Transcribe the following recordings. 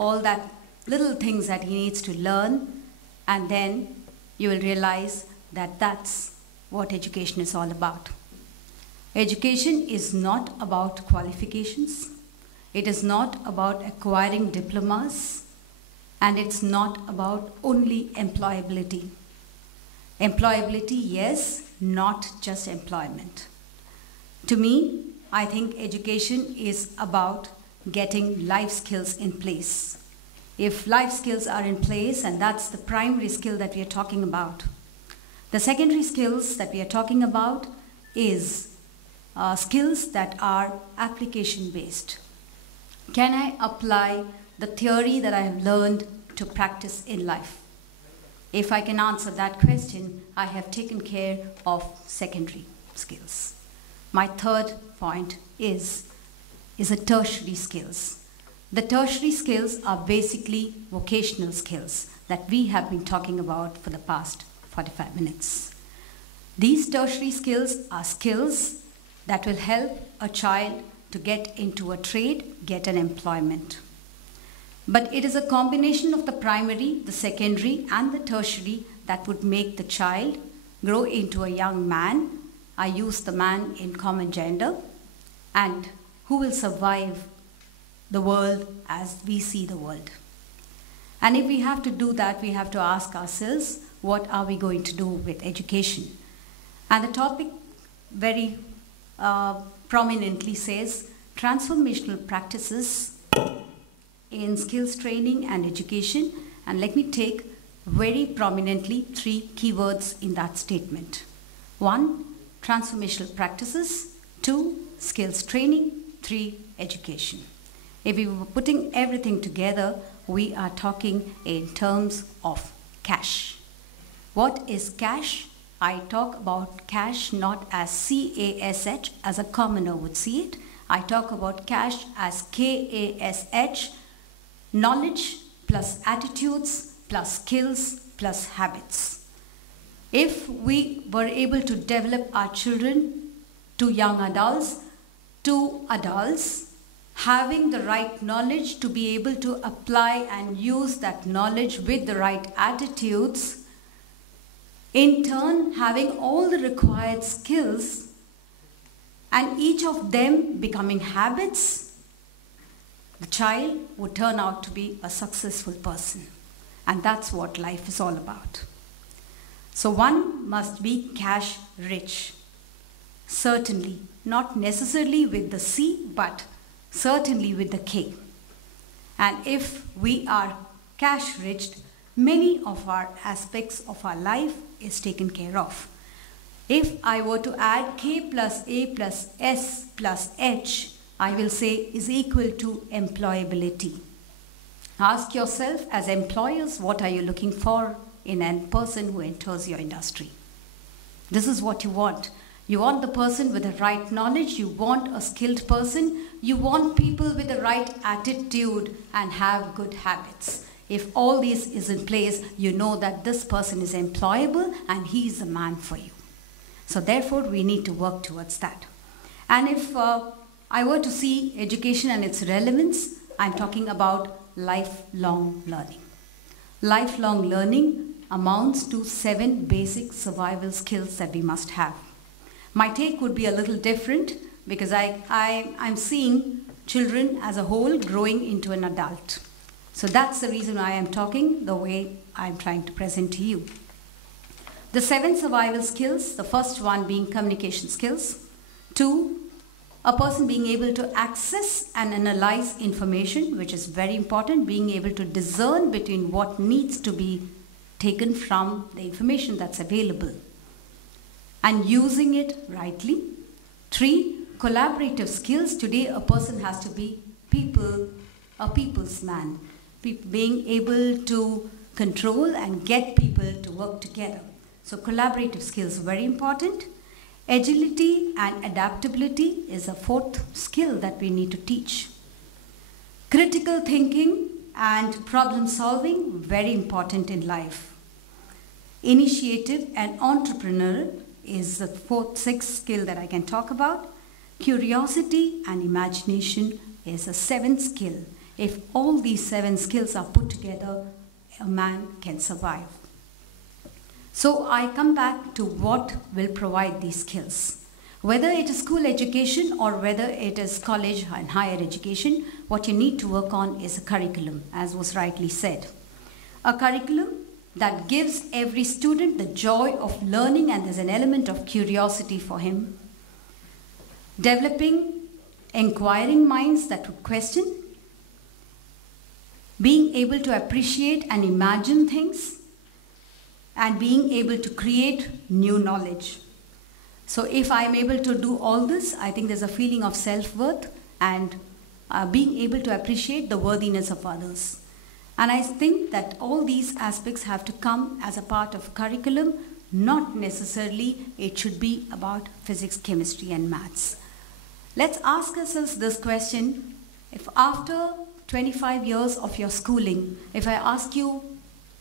all that little things that he needs to learn, and then you will realize that that's what education is all about. Education is not about qualifications. It is not about acquiring diplomas, and it's not about only employability. Employability, yes, not just employment. To me, I think education is about getting life skills in place. If life skills are in place, and that's the primary skill that we are talking about. The secondary skills that we are talking about is skills that are application-based. Can I apply the theory that I have learned to practice in life? If I can answer that question, I have taken care of secondary skills. My third point is a tertiary skills. The tertiary skills are basically vocational skills that we have been talking about for the past 45 minutes. These tertiary skills are skills that will help a child to get into a trade, get an employment. But it is a combination of the primary, the secondary, and the tertiary that would make the child grow into a young man. I use the man in common gender, and who will survive the world as we see the world. And if we have to do that, we have to ask ourselves, what are we going to do with education? And the topic very prominently says transformational practices in skills training and education. And let me take very prominently 3 keywords in that statement. 1, transformational practices. 2, skills training. 3, education. If we were putting everything together, we are talking in terms of cash. What is cash? I talk about cash not as C-A-S-H as a commoner would see it. I talk about cash as K-A-S-H, knowledge plus attitudes plus skills plus habits. If we were able to develop our children to young adults, to adults, having the right knowledge to be able to apply and use that knowledge with the right attitudes, in turn having all the required skills and each of them becoming habits, the child would turn out to be a successful person. And that's what life is all about. So one must be cash rich. Certainly, not necessarily with the C, but certainly with the K. And if we are cash rich, many of our aspects of our life is taken care of. If I were to add K plus A plus S plus H, I will say is equal to employability. Ask yourself as employers, what are you looking for in a person who enters your industry? This is what you want. You want the person with the right knowledge, you want a skilled person, you want people with the right attitude and have good habits. If all this is in place, you know that this person is employable and he is the man for you. So therefore, we need to work towards that. And if I were to see education and its relevance, I'm talking about lifelong learning. Lifelong learning amounts to 7 basic survival skills that we must have. My take would be a little different because I'm seeing children as a whole growing into an adult. So that's the reason why I'm talking the way I'm trying to present to you. The 7 survival skills, the first one being communication skills. 2, a person being able to access and analyze information, which is very important, being able to discern between what needs to be taken from the information that's available and using it rightly. 3, collaborative skills. Today, a person has to be a people's man, being able to control and get people to work together. So collaborative skills are very important. Agility and adaptability is a 4th skill that we need to teach. Critical thinking and problem solving, very important in life. Initiative and entrepreneurial is the 6th skill that I can talk about. Curiosity and imagination is a 7th skill. if all these 7 skills are put together, a man can survive. So I come back to what will provide these skills. Whether it is school education or whether it is college and higher education, what you need to work on is a curriculum, as was rightly said. A curriculum that gives every student the joy of learning, and there's an element of curiosity for him. Developing inquiring minds that would question. Being able to appreciate and imagine things. And being able to create new knowledge. So if I'm able to do all this, I think there's a feeling of self-worth and being able to appreciate the worthiness of others. And I think that all these aspects have to come as a part of curriculum, not necessarily it should be about physics, chemistry and maths. Let's ask ourselves this question: if after 25 years of your schooling, if I ask you,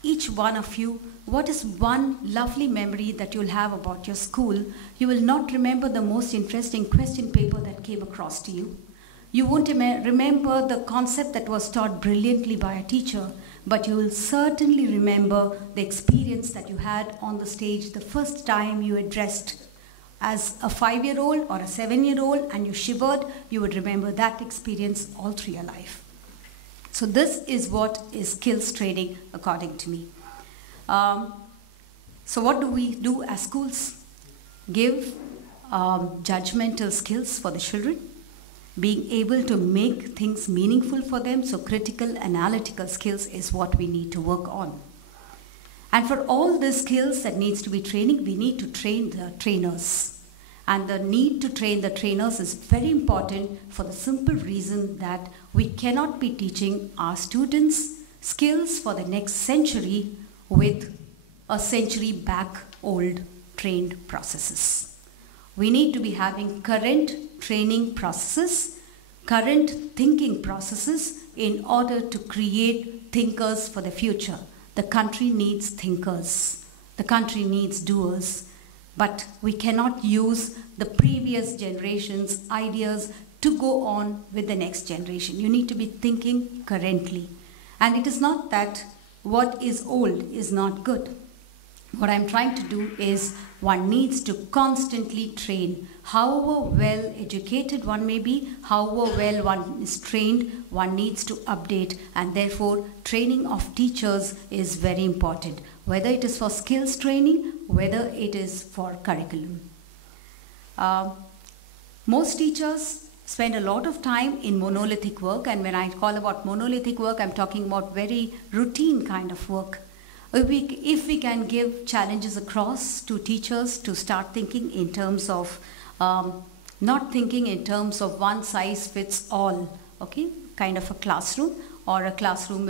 each one of you, what is one lovely memory that you'll have about your school? You will not remember the most interesting question paper that came across to you. You won't remember the concept that was taught brilliantly by a teacher, but you will certainly remember the experience that you had on the stage the first time you addressed as a 5-year-old or a 7-year-old and you shivered. You would remember that experience all through your life. So this is what is skills training according to me. So what do we do as schools? Give judgmental skills for the children, being able to make things meaningful for them. So critical analytical skills is what we need to work on. And for all the skills that needs to be training, we need to train the trainers. And the need to train the trainers is very important for the simple reason that we cannot be teaching our students skills for the next century with a century back old trained processes. We need to be having current training processes, current thinking processes in order to create thinkers for the future. The country needs thinkers. The country needs doers. But we cannot use the previous generation's ideas to go on with the next generation. You need to be thinking currently. And it is not that what is old is not good. What I'm trying to do is one needs to constantly train. However well educated one may be, however well one is trained, one needs to update, and therefore training of teachers is very important, whether it is for skills training, whether it is for curriculum. Most teachers spend a lot of time in monolithic work, and when I call about monolithic work, I'm talking about very routine kind of work. If we can give challenges across to teachers to start thinking in terms of, not thinking in terms of one size fits all, okay, kind of a classroom or a classroom